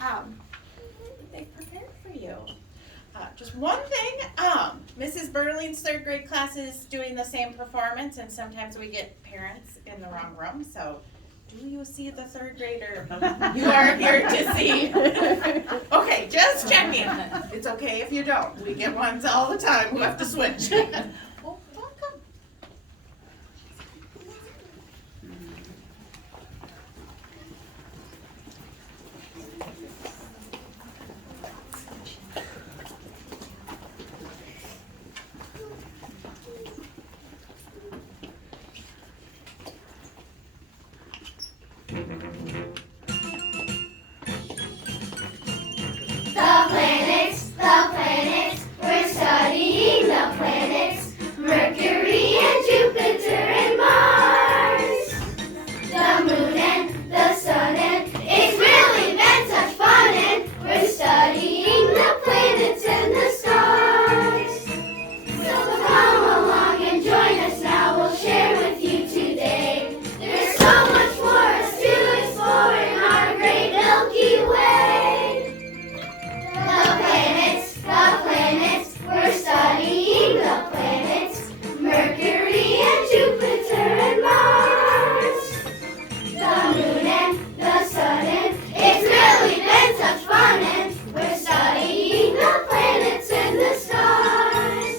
What they prepared for you. Just one thing, Mrs. Burling's third grade class is doing the same performance, and sometimes we get parents in the wrong room, so do you see the third grader you are here to see? Okay, just checking. It's okay if you don't. We get ones all the time who have to switch. Oh, welcome. The planets, we're studying the planets, Mercury and Jupiter and Mars. The moon and the sun and it's really been such fun and we're studying the planets and the stars. So come along and join us now, we'll share with you today. There's so much for us to explore in our great Milky Way. The planets, we're studying the planets, Mercury and Jupiter and Mars. The moon and the sun and it's really been such fun and we're studying the planets and the stars.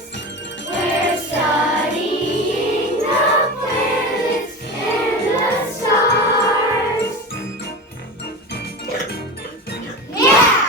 We're studying the planets and the stars. Yeah!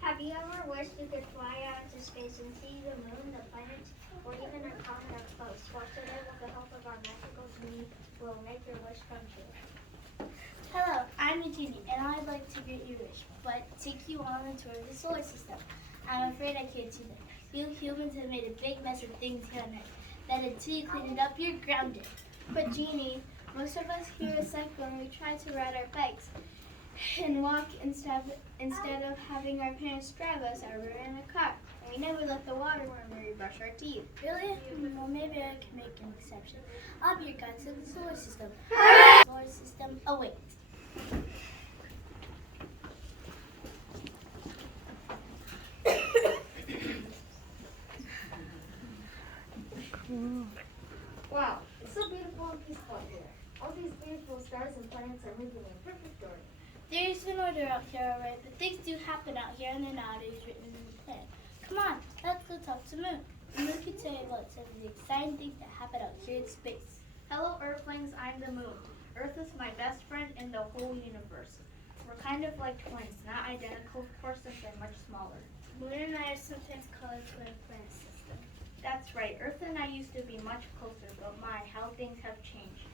Have you ever wished you could fly out into space and see the moon, the planets, or even our comet up close? Well, today, with the help of our magical genie, we'll make your wish come true. Hello, I'm a genie, and I'd like to grant your wish, but take you on a tour of the solar system. I'm afraid I can't do that. You humans have made a big mess of things here on Earth, that until you clean it up, you're grounded. But Jeannie, most of us here at Cyclone, we try to ride our bikes and walk instead of having our parents drive us everywhere in a car. And we never let the water run when we brush our teeth. Really? Well, maybe I can make an exception. I'll be your guide to the solar system. Hooray! Solar system awaits. Wow, it's so beautiful and peaceful out here. All these beautiful stars and planets are moving in perfect order. There is an order out here, alright, but things do happen out here, and they're not always written in the plan. Come on, let's go talk to Moon. The Moon can tell you about some of the exciting things that happen out here in space. Hello, Earthlings, I'm the Moon. Earth is my best friend in the whole universe. We're kind of like twins, not identical, of course, since they're much smaller. Moon and I are sometimes called a twin planet system. That's right, Earth and I used to be much closer, but my, how things have changed.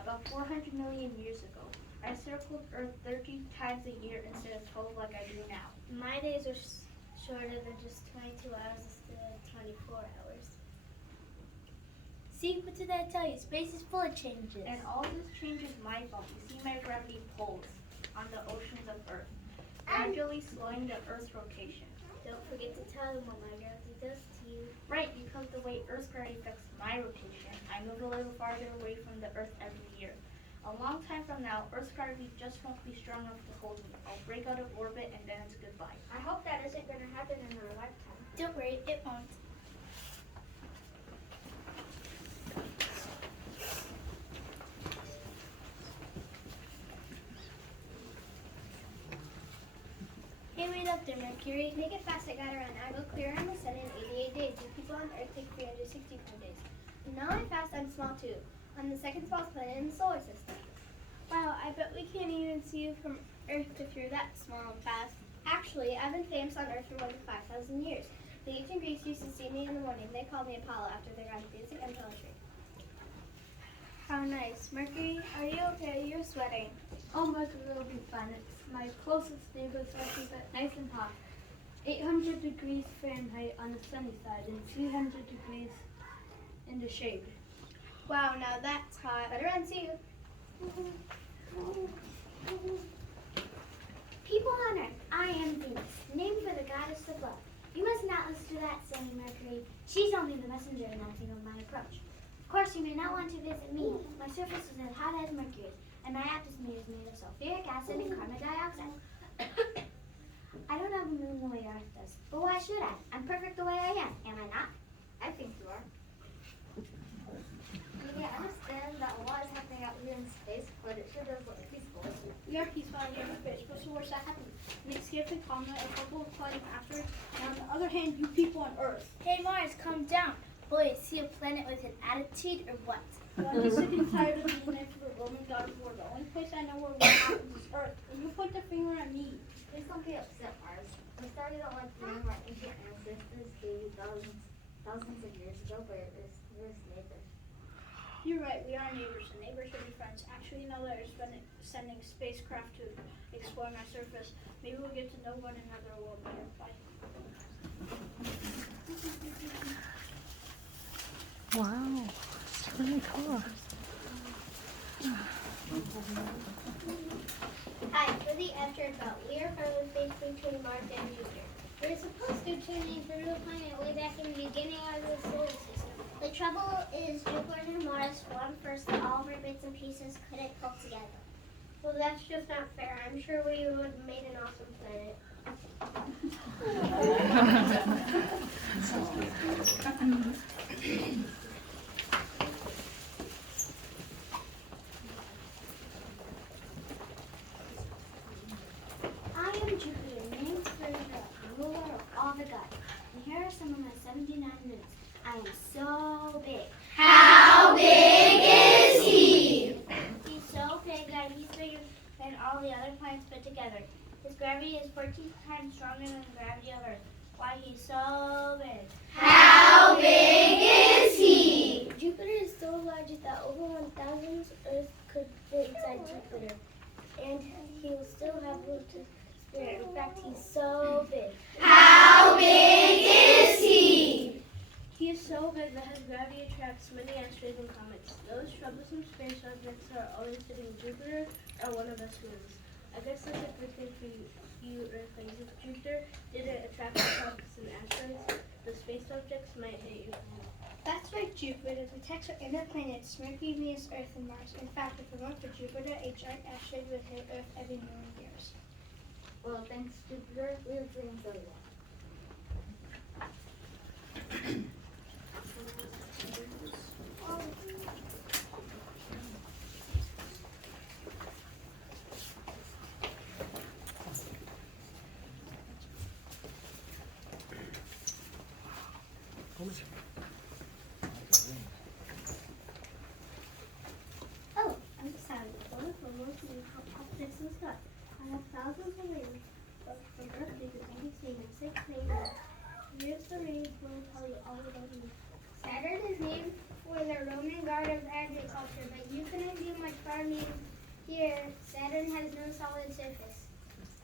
About 400 million years ago, I circled Earth 30 times a year instead of 12 like I do now. My days are shorter than just 22 hours instead of 24 hours. See, what did I tell you? Space is full of changes. And all this change is my fault. You see my gravity pulls on the oceans of Earth, gradually slowing the Earth's rotation. Don't forget to tell them what my gravity does to you. Right, because the way Earth's gravity affects my rotation, I move a little farther away from the Earth every year. A long time from now, Earth's gravity just won't be strong enough to hold me. I'll break out of orbit and then it's goodbye. I hope that isn't going to happen in our lifetime. Don't worry, it won't. Hey, wait up there, Mercury. Make it fast, I gotta run. I go clear on the sun in 88 days. You people on Earth take 365 days. Now I'm fast, I'm small too. I'm the second smallest planet in the solar system. Wow, I bet we can't even see you from Earth if you're that small and fast. Actually, I've been famous on Earth for more than 5,000 years. The ancient Greeks used to see me in the morning. They called me Apollo after their gods dancing and poetry. How nice. Mercury, are you okay? You're sweating. Oh, Mercury will be fine. It's my closest neighbor, so I keep it nice and hot. 800 degrees Fahrenheit on the sunny side and 300 degrees in the shade. Wow, now that's hot. Better run, see you. People on Earth, I am Venus, named for the goddess of love. You must not listen to that silly Mercury. She's only the messenger announcing of my approach. Of course, you may not want to visit me. My surface is as hot as Mercury, and my atmosphere is made of sulfuric acid and carbon dioxide. I don't have a moon the way Earth does, but why should I? I'm perfect the way I am I not? I think you are. Yeah, I understand that a lot is happening out here in space, but it sure does look peaceful. We are peaceful out here in space, but so what's that happening? An escaped comet, a couple of flooding asteroids, and on the other hand, you people on Earth. Hey Mars, calm down. Boy, is he a planet with an attitude or what? Well, I'm just sick and tired of being named for the Roman god of war. The only place I know where war happens is Earth, and you point the finger at me. Please don't be upset, Mars. We started out like doing our ancient ancestors did thousands of years ago, but it's nearest neighbors. You're right, we are neighbors, and neighbors should be friends. Actually, now that we're sending spacecraft to explore my surface, maybe we'll get to know one another a little better. Bye. Wow, it's really cool. Hi, we're the Astrid Belt. We are from the space between Mars and Jupiter. We were supposed to tune into the planet way back in the beginning of the solar system. The trouble is Jupiter and Mars formed first, and all of our bits and pieces couldn't hook together. Well, that's just not fair. I'm sure we would have made an awesome planet. I am Jupiter, named for the ruler of all the gods. And here are some of my 79 moons. I am so big. How big is he? He's so big that he's bigger than all the other planets put together. His gravity is 14 times stronger than the gravity of Earth. Why, he's so big. How big is he? Jupiter is so large that over 1,000 Earth could fit inside Jupiter. And he will still have room to spare. In fact, he's so big. How big is he? He is so big that his gravity attracts many asteroids and comets. Those troublesome space objects are always hitting Jupiter or one of us moons. I guess that's a good thing for you Earthlings. If Jupiter didn't attract the comets and asteroids, the space objects might hit you. That's right, Jupiter detects our inner planets, Mercury, Venus, Earth, and Mars. In fact, if it weren't for Jupiter, a giant asteroid would hit Earth every million years. Well, thanks, Jupiter. We are doing so well. Oh, I'm Saturn, the one for most of the objects in the sky. I have thousands of rings, but from Earth they can only see in 6 rings. Here's the rings will tell you all about me. Saturn is named for the Roman god of agriculture, but you couldn't do much farming here. Saturn has no solid surface.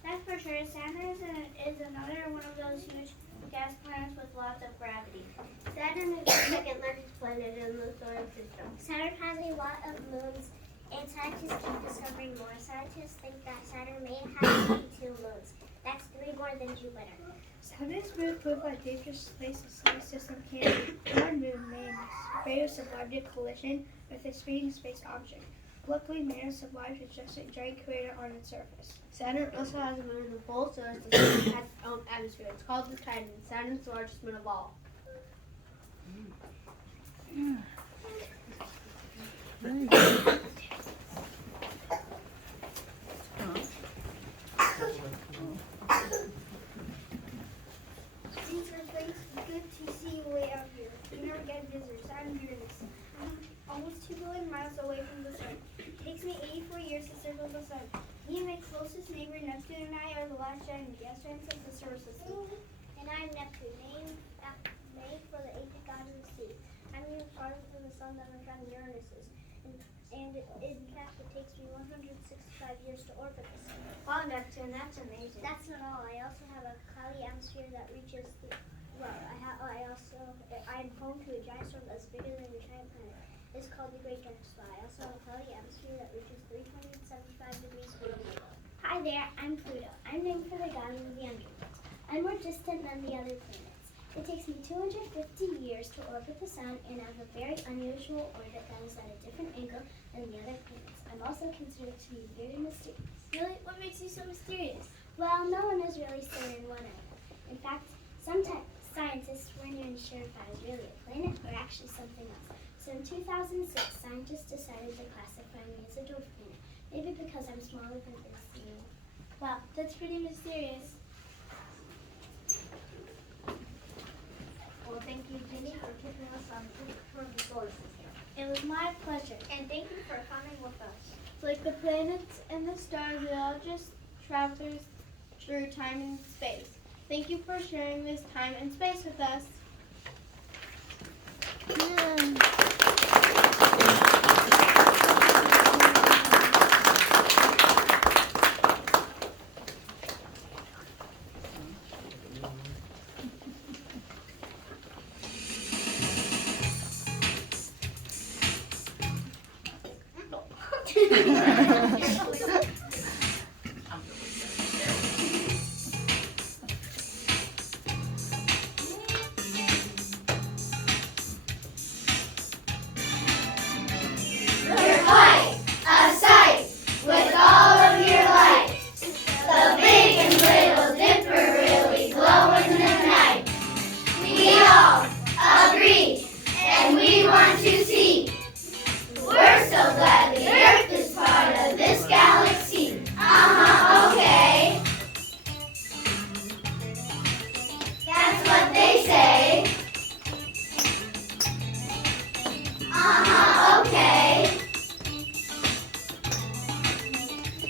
That's for sure. Saturn is another one of those huge gas planets with lots of gravity. Saturn is the second largest planet in the solar system. Saturn has a lot of moons, and scientists keep discovering more. Scientists think that Saturn may have 82 moons. That's 3 more than Jupiter. Saturn's moon proved by dangerous place the solar system can be. One moon named Mayo survived a collision with a speeding space object. Luckily, Mayo survived with just a giant crater on its surface. Saturn also has a moon in the full solar system and has its own atmosphere. It's called the Titan. Saturn's the largest moon of all. Very good. These are things good to see way out here. You never get visitors. I'm Uranus. I'm almost 2 billion miles away from the sun. It takes me 84 years to circle the sun. Me and my closest neighbor Neptune and I are the last giant gas giants of the solar system. And I'm Neptune, named for the ancient god of the sea. I'm even farther from the sun than my friend Uranus is. And in fact, it takes me 165 years to orbit the sun. Wow, Neptune, that's amazing. That's not all. I also have a cloudy atmosphere that reaches the. Well, I'm home to a giant storm that's bigger than your giant planet. It's called the Great Giant Spot. I also have a cloudy atmosphere that reaches 375 degrees Fahrenheit. Hi there, I'm Pluto. I'm named for the god of the underworld. I'm more distant than the other planets. It takes me 250 years to orbit the sun and I have a very unusual orbit that is at a different angle than the other planets. I'm also considered to be very mysterious. Really? What makes you so mysterious? Well, no one is really certain what I am. In fact, sometimes scientists weren't even sure if I was really a planet or actually something else. So in 2006, scientists decided to classify me as a dwarf planet. Maybe because I'm smaller than Earth's moon. Wow, that's pretty mysterious. Well, thank you, Ginny, for taking us on the tour of the solar system. It was my pleasure. And thank you for coming with us. Like the planets and the stars, we all just travelers through time and space. Thank you for sharing this time and space with us. You're quite a sight with all of your lights. The big and little dipper really glow in the night. We all agree and we want to see. We're so glad the Earth is part of this galaxy. Okay. That's what they say. Okay.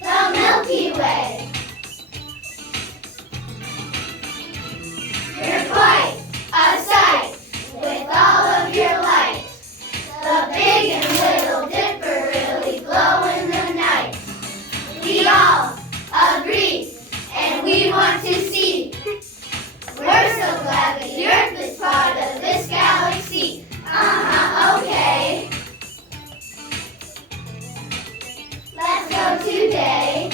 The Milky Way. You're quite a sight with all of your lights. The big and little dipper really glow in the night. We all agree and we want to see. We're so glad the Earth is part of this galaxy. Okay. Let's go today.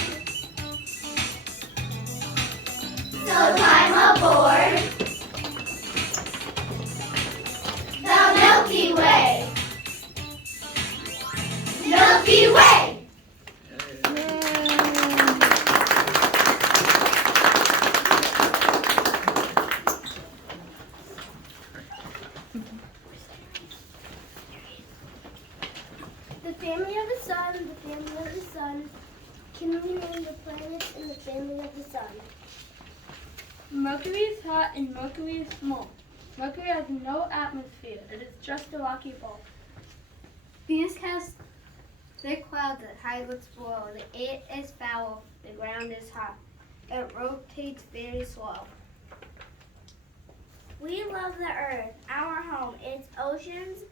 So climb aboard the Milky Way. Milky Way. The family of the sun, the family of the sun. Can we name the planets in the family of the sun? Mercury is hot and Mercury is small. Mercury has no atmosphere. It is just a rocky ball. Venus has thick clouds that hide what's below. The air is foul. The ground is hot. It rotates very slow. We love the earth, our home, its oceans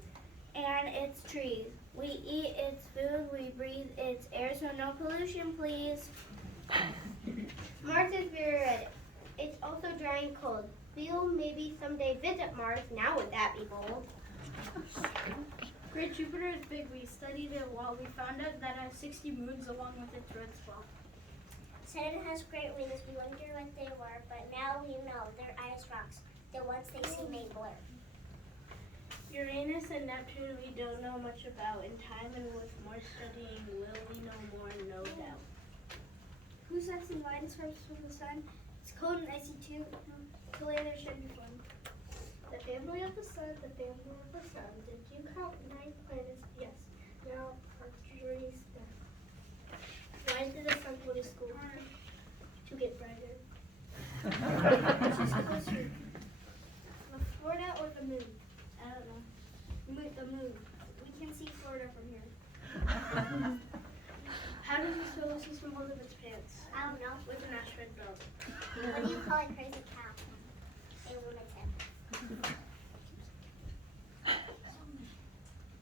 and its trees. We eat its food, we breathe its air, so no pollution, please. Mars is very red. It's also dry and cold. We'll maybe someday visit Mars. Now would that be bold? Great Jupiter is big. We studied it well. We found out that it has 60 moons along with its red spot. Saturn has great wings. We wonder what they were, but now we know they're ice rocks. The ones they see may blur. Uranus and Neptune we don't know much about. In time and with more studying will we know more, no doubt. Who's next in line as far as from the sun? It's cold and icy too. So later should be fun. The family of the sun, the family of the sun. Did you count 9 planets? Yes. Now Mercury's death. Why did the sun go to school? To get brighter. Who's closer? The Florida or the moon? I don't know. The moon. We can see Florida from here. How does the solar system hold up its pants? I don't know. With an asteroid belt. What do you call a crazy cow? A lunatic.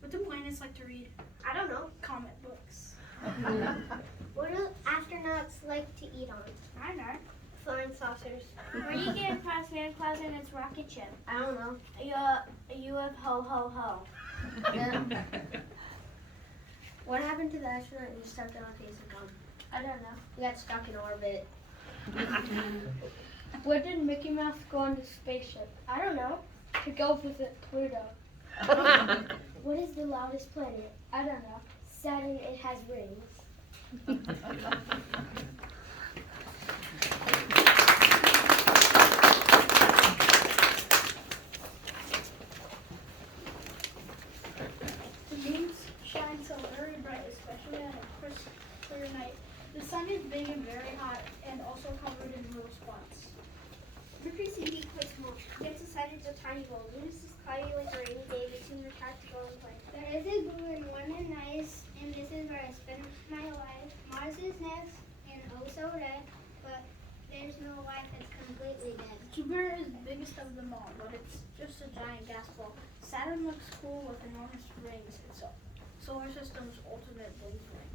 What do planets like to read? I don't know. Comic books. What do astronauts like to eat on? I know. Flying saucers. Where do you get across Santa Claus and its rocket ship? I don't know. You have ho ho ho. What happened to the astronaut who stepped on a piece of gum? I don't know. He got stuck in orbit. Where did Mickey Mouse go on the spaceship? I don't know. To go visit Pluto. What is the loudest planet? I don't know. Saturn, it has rings. The moon shines so very bright, especially on a crisp, clear night. The sun is big and very hot, and also covered in little spots. Mercury seems to be quite small. Yet society is a tiny bowl. Venus is cloudy like a rainy day between the clouds to go and play. The Earth is blue and warm and nice, and this is where I spend my life. Mars is next, and oh so red, but there's no life that's completely dead. Jupiter is the biggest of them all, but it's just a giant gas ball. Saturn looks cool with enormous rings. It's a solar system's ultimate boyfriend.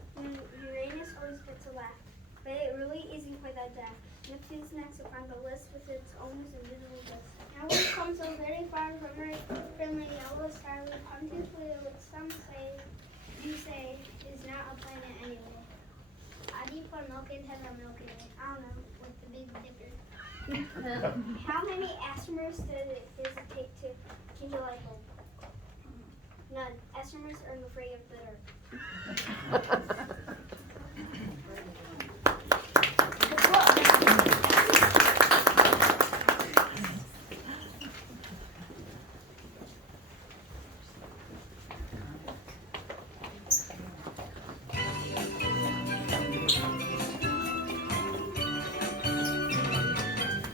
Uranus always gets a laugh, but it really isn't quite that daft. Neptune's next upon the list with its almost invisible dust. Now we've come so very far from the yellow star we've come to Pluto, which some do say is not a planet anyway. How do you pour milk into the Milky Way? I don't know, with the Big Dipper. How many astronomers does it take to change a light bulb? None. Astronomers are afraid of the dark.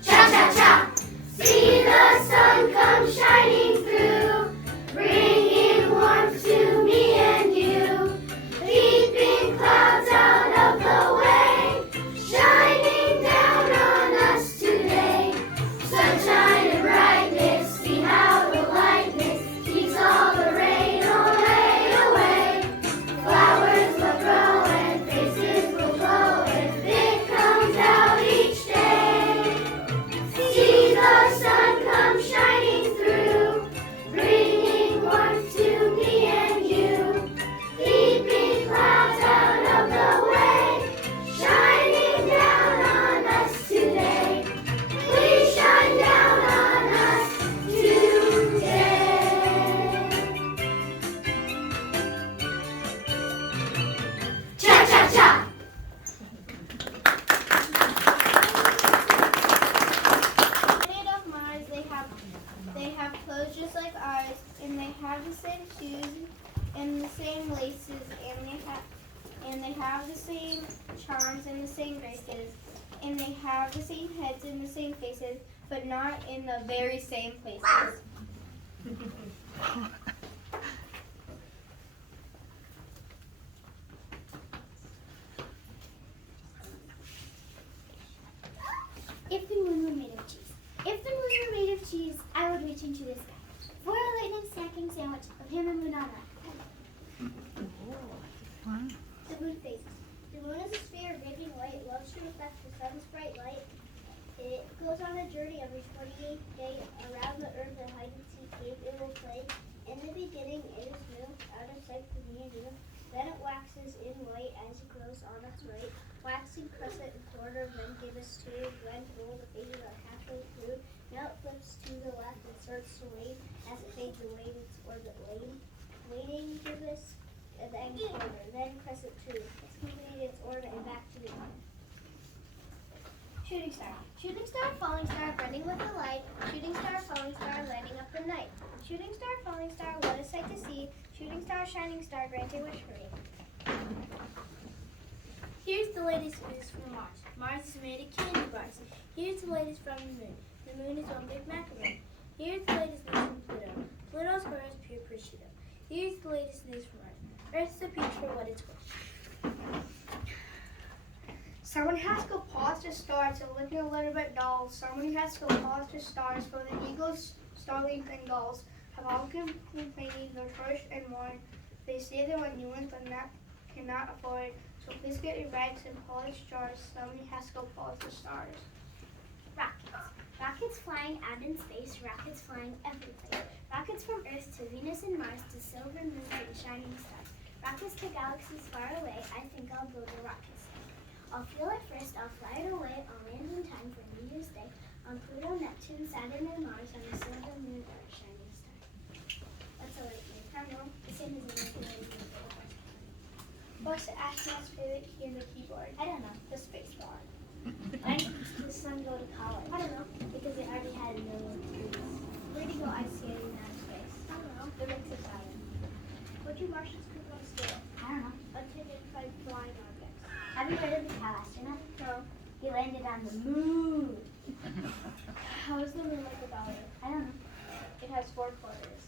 Cha-cha-cha! See the sun come shining through, bringing warmth to me and you, keeping clouds out of the way, shining down on us today. Sunshine and brightness, see how the lightness keeps all the rain away, away. Flowers will grow and faces will glow if it comes out each day. See the sun come shining through, bringing warmth to me and you, keeping clouds out of the way, shining down on us today. Please shine down on us today. Cha-cha-cha! Planet of Mars, they have clothes just like ours, and they have the same shoes and the same laces, and they have the same charms and the same graces, and they have the same heads and the same faces, but not in the very same places. If the moon were made of cheese. If the moon were made of cheese, I would reach into the sky for a lightning snacking sandwich of him and moon on that. The moon phases. The moon is a sphere of radiant light, loves to reflect the sun's bright light. It goes on a journey every 28 days around the earth, a hide and seek game it will play. In the beginning, it is moved out of sight for me and you. Then it waxes in white as it grows on its right. Waxing crescent and quarter, then gibbous two. When gold, the phases are halfway through. Now it flips to the left and starts to wane as it fades away in its orbit lane. Waning gibbous, and then quarter, then crescent two. It's completed its orbit and back to the north. Shooting star. Shooting star, falling star, burning with the light. Shooting star, falling star, lighting up the night. Shooting star, falling star, what a sight to see. Shooting star, shining star, grant a wish for me. Here's the latest news from Mars. Mars is made of candy bars. Here's the latest from the moon. The moon is one big macaroon. Here's the latest news from Pluto. Pluto's square is pure prosciutto. Here's the latest news from Earth. Earth's a peach for what it's worth. Someone has to pause the stars and looking a little bit dull. Someone has to pause the stars for the eagles, starlings, and gulls have all complaining their first and one. They say they want new ones but cannot afford it. So please get your bags and polished jars. Somebody has to go pause the stars. Rockets. Rockets flying out in space, rockets flying every place. Rockets from Earth to Venus and Mars to silver moons and shining stars. Rockets to galaxies far away, I think I'll build a rocket. I'll feel it first, I'll fly it away, I'll land in time for New Year's Day. On Pluto, Neptune, Saturn, and Mars, and the silver moon are a shining star. What's a late moon? I don't know. The same as a Mercury. What's the astronaut's favorite key in the keyboard? I don't know. The space bar. When did the sun go to college? I don't know. Because it already had a million degrees. Where did you go ice skating in outer space? I don't know. The rings of Saturn. What do Martians cook on scale? I don't know. Let's take it by flying objects. Have you heard of the cow astronaut? No. He landed on the moon. How is the moon like about it? I don't know. It has 4 quarters.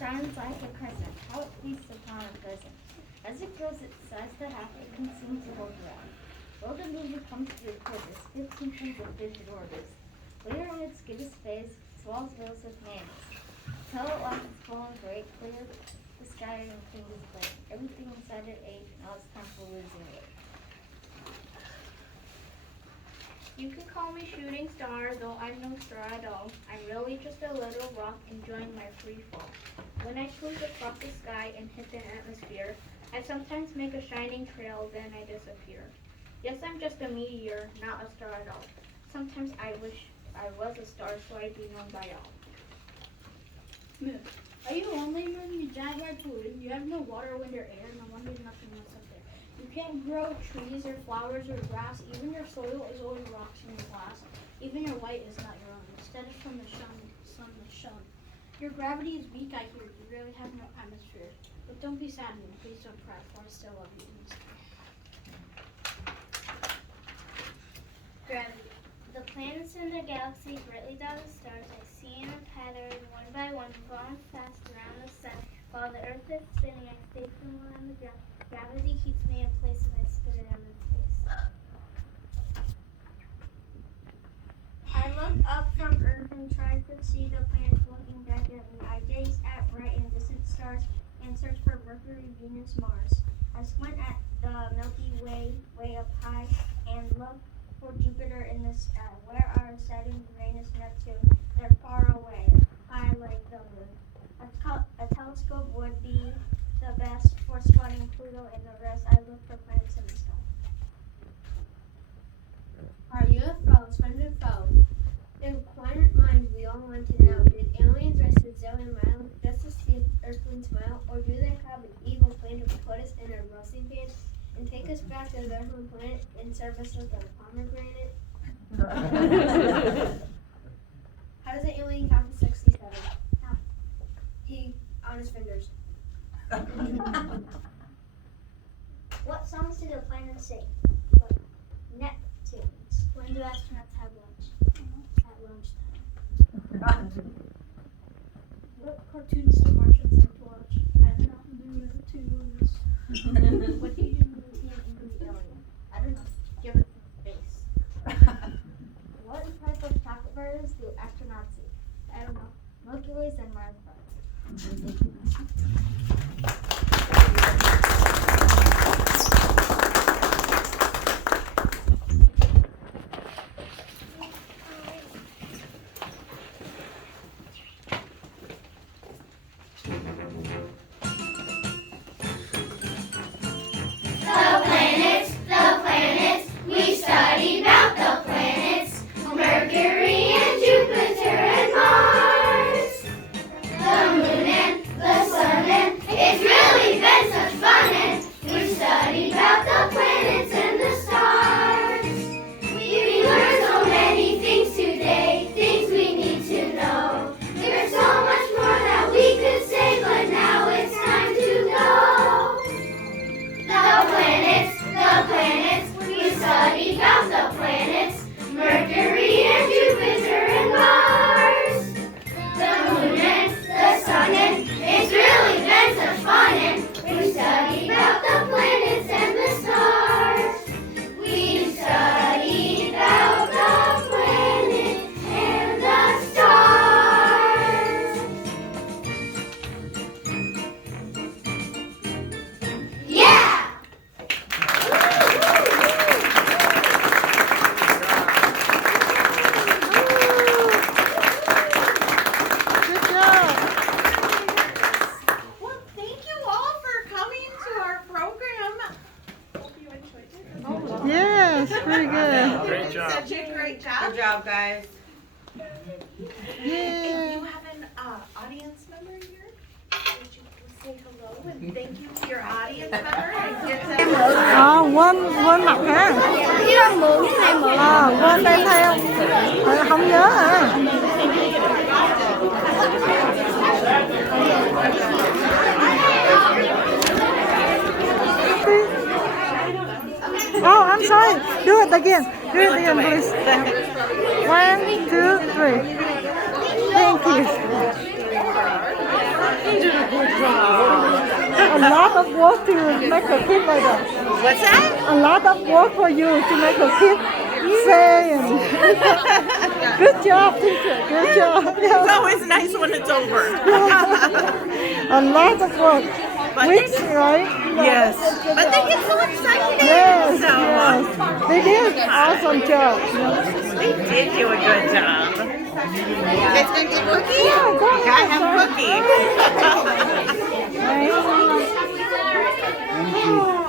shines like a crescent, how it feasts upon a pleasant. As it grows its size to half, it can seem to hold around. Well, the moon comes through quarters, 15 feet of vivid orbits. Later in its gibbous phase, swallows rose with names. Till at last it's full and great, clear the sky and clean as flame. Everything inside it ate, now it's time for losing it. You can call me shooting star, though I'm no star at all. I'm really just a little rock enjoying my free fall. When I cruise across the sky and hit the atmosphere, I sometimes make a shining trail, then I disappear. Yes, I'm just a meteor, not a star at all. Sometimes I wish I was a star so I'd be known by all. Moon. Are you lonely, Moon? You giant red balloon. You have no water, wind, or air. No wonder nothing else up there. You can't grow trees or flowers or grass. Even your soil is only rocks and glass. Even your light is not your own. Instead of from the sun is shone. Your gravity is weak, I hear. You really have no atmosphere. But don't be sad, Moon. Please don't cry, for I still love you in the sky. Gravity. The planets in the galaxy, brightly dotted stars, I see in a pattern, one by one, falling fast around the sun. While the earth is spinning, I stay firmly on the ground. Gravity keeps me in place and I spin around in space. I look up from Earth and try to see the planets looking back at me. I gaze at bright and distant stars and search for Mercury, Venus, Mars. I squint at the Milky Way, way up high, and look for Jupiter in the sky. Where are Saturn, Uranus, Neptune? They're far away, high like the moon. A telescope would be the best for spotting Pluto and the rest. I look for planets in the sky. Are you a foe, splendid foe? In and take us back to their home planet in service of the pomegranate? How does an alien count to 67? How? He on his fingers. What songs do the planets sing? Neptunes. When do astronauts have lunch? At lunchtime. What cartoons do Martians like to watch? I don't know. Looney Tunes. What do you do to routine angry alien? I don't know. Give it space. What type of chocolate bars do astronauts eat? I don't know. Milky Ways and Mars bars. The planets, we studied about the planets, Mercury and Jupiter and Mars. The moon and the sun and it's really been such fun and we studied about the planets and the stars. We learned so many things today, things we need to know. There's so much more that we could say, but now it's time to go. The planets, we studied about the planets, Mercury and Jupiter and Mars. The moon and the sun and it's really been such fun and we studied about the planets and the stars. We studied about the planets and the stars. Yeah! Good job. Well, thank you all for coming to our program. Hope you enjoyed it. Yes, very good. Great job. Such a great job. Good job, guys. If Yeah. you have an audience member here, would you say hello and thank you to your audience member and get to Quên mặt ha. Quên đây theo. Không nhớ à. Oh, I'm sorry. Do it again. Do it again, please. 1, 2, 3. Thank you. A lot of work to make a kid like that. What's that? A lot of work for you to make a kid say. Good job, teacher. Good job. It's always nice when it's over. A lot of work. Weeks, right? Yes. But they get so excited. Yes, So yes. They did an awesome job. they did do a good job. You guys gonna get cookie? Yeah, go I ahead, have sir. cookie. Right.